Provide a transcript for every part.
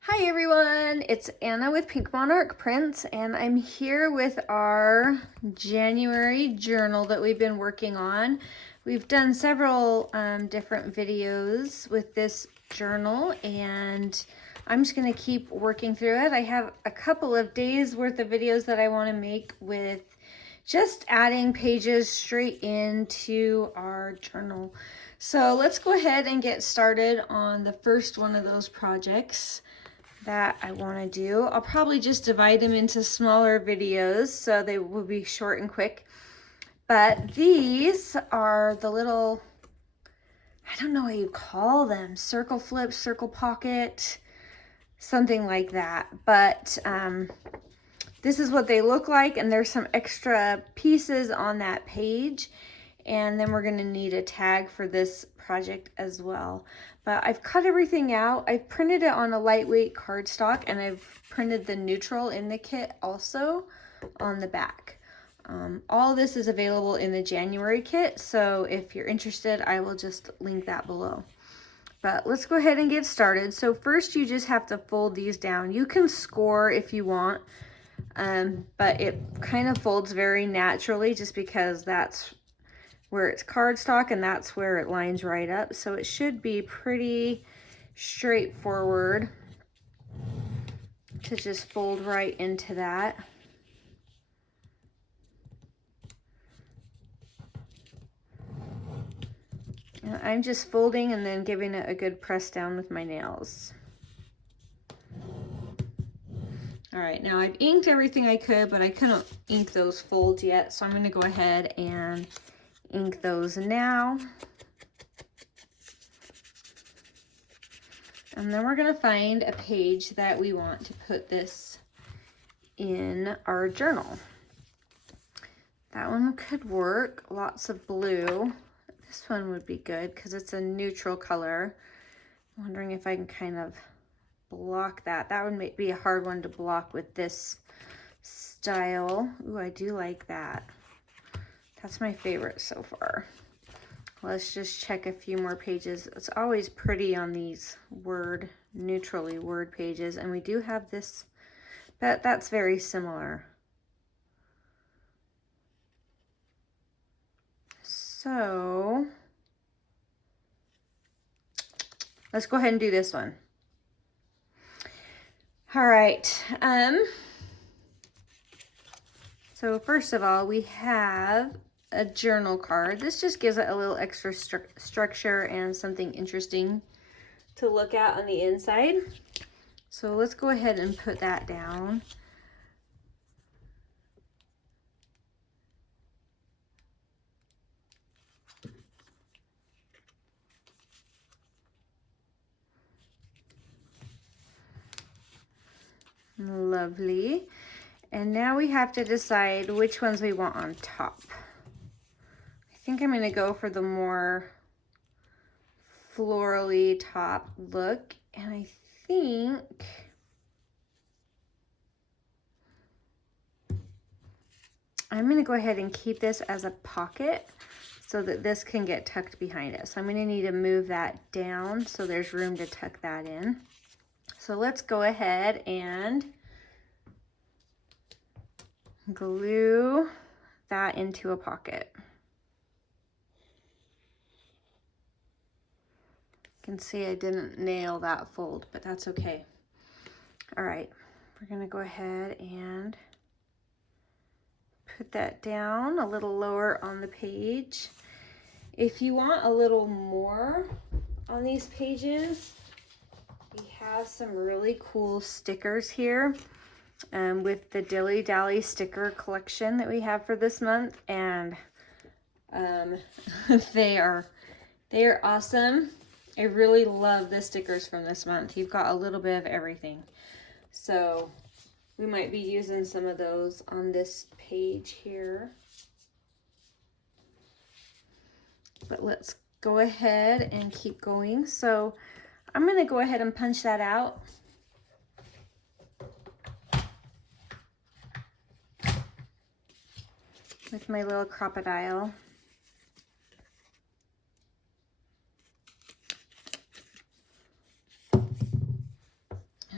Hi everyone, it's Anna with Pink Monarch Prints, and I'm here with our January journal that we've been working on. We've done several different videos with this journal, and I'm just going to keep working through it. I have a couple of days worth of videos that I want to make with just adding pages straight into our journal. So let's go ahead and get started on the first one of those projects that I want to do. I'll probably just divide them into smaller videos so they will be short and quick. But these are the little, I don't know what you call them, circle flip, circle pocket, something like that. But this is what they look like, and there's some extra pieces on that page. And then we're going to need a tag for this project as well. But I've cut everything out. I've printed it on a lightweight cardstock, and I've printed the neutral in the kit also on the back. All this is available in the January kit, so if you're interested, I will just link that below. But let's go ahead and get started. So first you just have to fold these down. You can score if you want, but it kind of folds very naturally just because that's where it's cardstock and that's where it lines right up. So it should be pretty straightforward to just fold right into that. And I'm just folding and then giving it a good press down with my nails. All right, now I've inked everything I could, but I couldn't ink those folds yet, so I'm going to go ahead and ink those now. And then we're going to find a page that we want to put this in our journal. That one could work. Lots of blue. This one would be good because it's a neutral color. I'm wondering if I can kind of block that. That would be a hard one to block with this style. Ooh, I do like that. That's my favorite so far. Let's just check a few more pages. It's always pretty on these neutrally word pages, and we do have this, but that's very similar. So let's go ahead and do this one. All right. So first of all, we have a journal card. This just gives it a little extra structure and something interesting to look at on the inside. So let's go ahead and put that down. Lovely. And now we have to decide which ones we want on top. I think I'm going to go for the more florally top look, and I think I'm going to go ahead and keep this as a pocket so that this can get tucked behind it. So I'm going to need to move that down so there's room to tuck that in. So let's go ahead and glue that into a pocket. You can see I didn't nail that fold, but that's okay. All right, we're gonna go ahead and put that down a little lower on the page. If you want a little more on these pages, we have some really cool stickers here with the Dilly Dally sticker collection that we have for this month, and they are awesome. I really love the stickers from this month. You've got a little bit of everything. So we might be using some of those on this page here. But let's go ahead and keep going. So I'm going to go ahead and punch that out. With my little crocodile.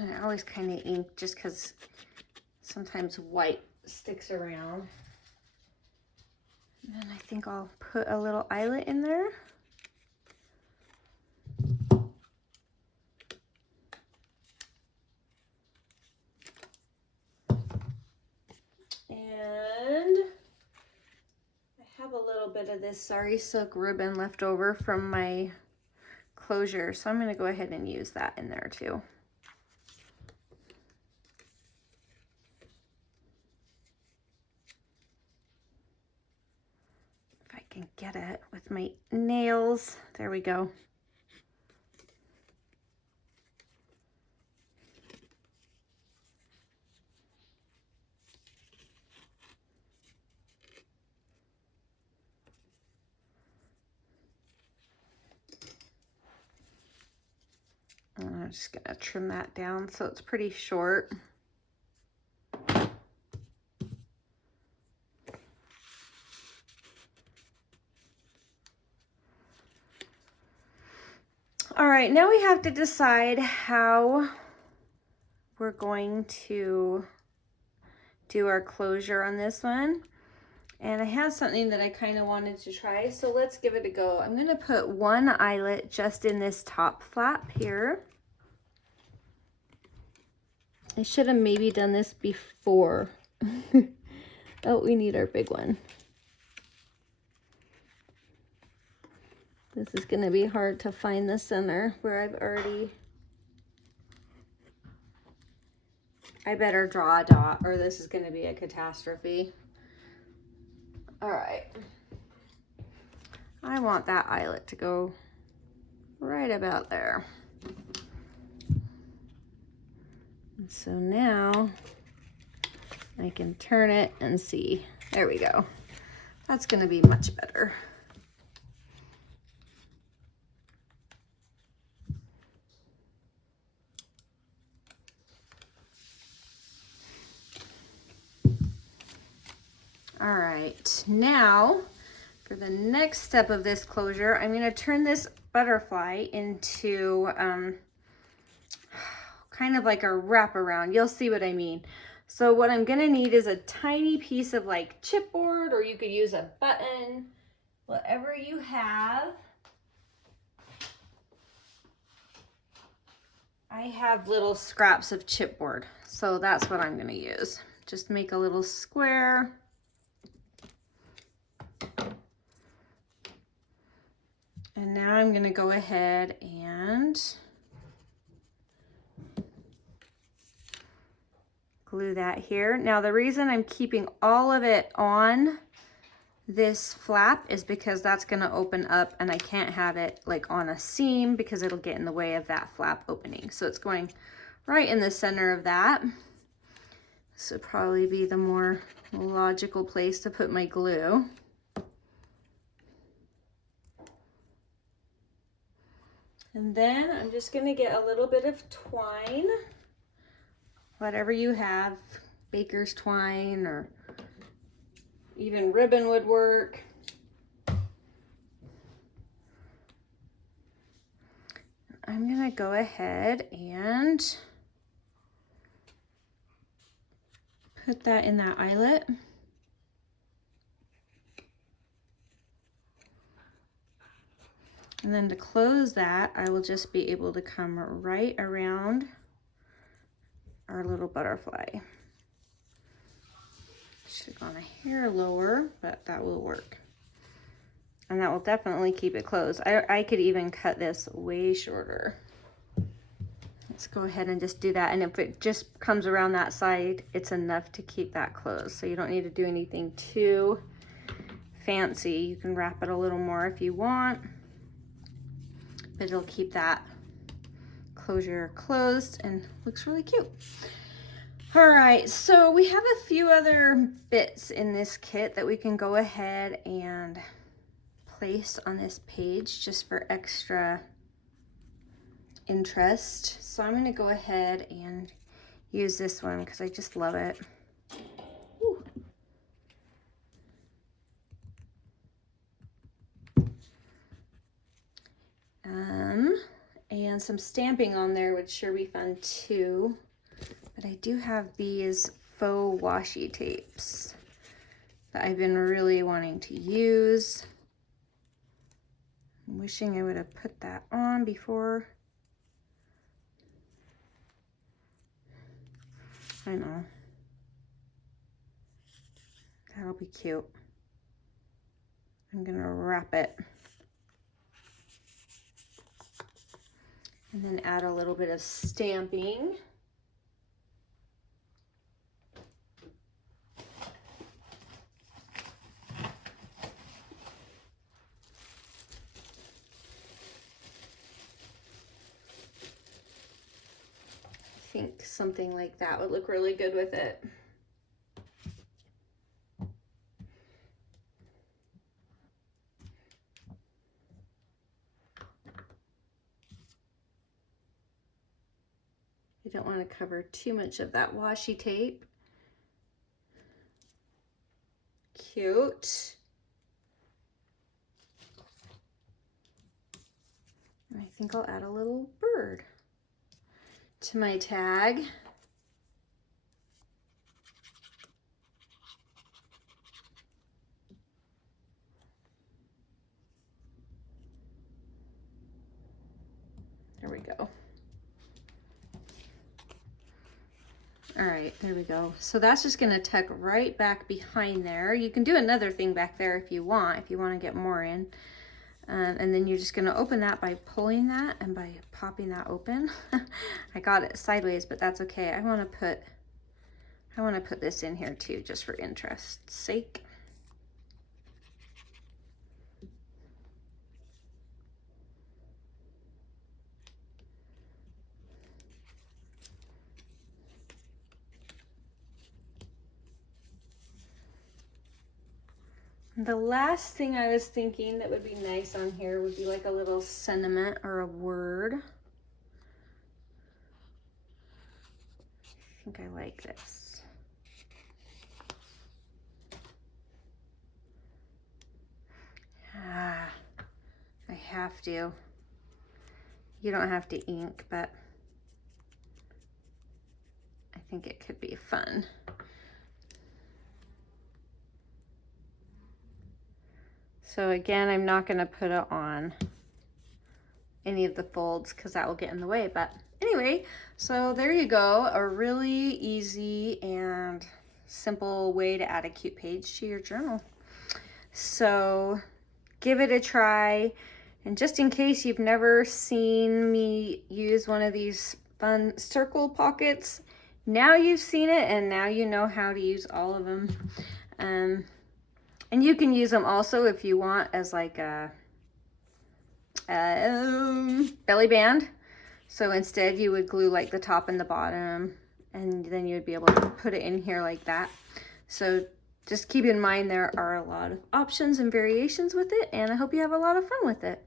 And I always kind of ink just because sometimes white sticks around. And I think I'll put a little eyelet in there. And I have a little bit of this sari silk ribbon left over from my closure, so I'm going to go ahead and use that in there too. If I can get it with my nails. There we go. I'm just going to trim that down so it's pretty short. All right, now we have to decide how we're going to do our closure on this one. And I have something that I kind of wanted to try, so let's give it a go. I'm going to put one eyelet just in this top flap here. I should have maybe done this before. Oh, we need our big one. This is going to be hard to find the center where I've already... I better draw a dot or this is going to be a catastrophe. All right. I want that eyelet to go right about there. And so now I can turn it and see. There we go. That's going to be much better. All right, now for the next step of this closure, I'm going to turn this butterfly into kind of like a wraparound. You'll see what I mean. So what I'm going to need is a tiny piece of like chipboard, or you could use a button, whatever you have. I have little scraps of chipboard, so that's what I'm going to use. Just make a little square. And now I'm going to go ahead and glue that here. Now the reason I'm keeping all of it on this flap is because that's going to open up and I can't have it like on a seam because it'll get in the way of that flap opening. So it's going right in the center of that. This would probably be the more logical place to put my glue. And then I'm just going to get a little bit of twine, whatever you have, baker's twine or even ribbon would work. I'm going to go ahead and put that in that eyelet. And then to close that, I will just be able to come right around our little butterfly. Should have gone a hair lower, but that will work. And that will definitely keep it closed. I could even cut this way shorter. Let's go ahead and just do that. And if it just comes around that side, it's enough to keep that closed. So you don't need to do anything too fancy. You can wrap it a little more if you want, but it'll keep that closure closed and looks really cute. All right, so we have a few other bits in this kit that we can go ahead and place on this page just for extra interest. So I'm going to go ahead and use this one because I just love it. Woo. And some stamping on there would sure be fun too. But I do have these faux washi tapes that I've been really wanting to use. I'm wishing I would have put that on before. I know. That'll be cute. I'm gonna wrap it. And then add a little bit of stamping. I think something like that would look really good with it. I don't want to cover too much of that washi tape. Cute. And I think I'll add a little bird to my tag. There we go. All right, there we go. So that's just gonna tuck right back behind there. You can do another thing back there if you want to get more in. And then you're just gonna open that by pulling that and by popping that open. I got it sideways, but that's okay. I wanna put this in here too, just for interest's sake. The last thing I was thinking that would be nice on here would be like a little sentiment or a word. I think I like this. Ah, I have to. You don't have to ink, but I think it could be fun. So again, I'm not gonna put it on any of the folds because that will get in the way, but anyway, so there you go. A really easy and simple way to add a cute page to your journal. So give it a try. And just in case you've never seen me use one of these fun circle pockets, now you've seen it and now you know how to use all of them. And you can use them also if you want as like a belly band. So instead you would glue like the top and the bottom, and then you would be able to put it in here like that. So just keep in mind there are a lot of options and variations with it, and I hope you have a lot of fun with it.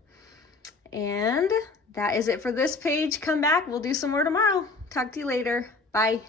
And that is it for this page. Come back, we'll do some more tomorrow. Talk to you later. Bye.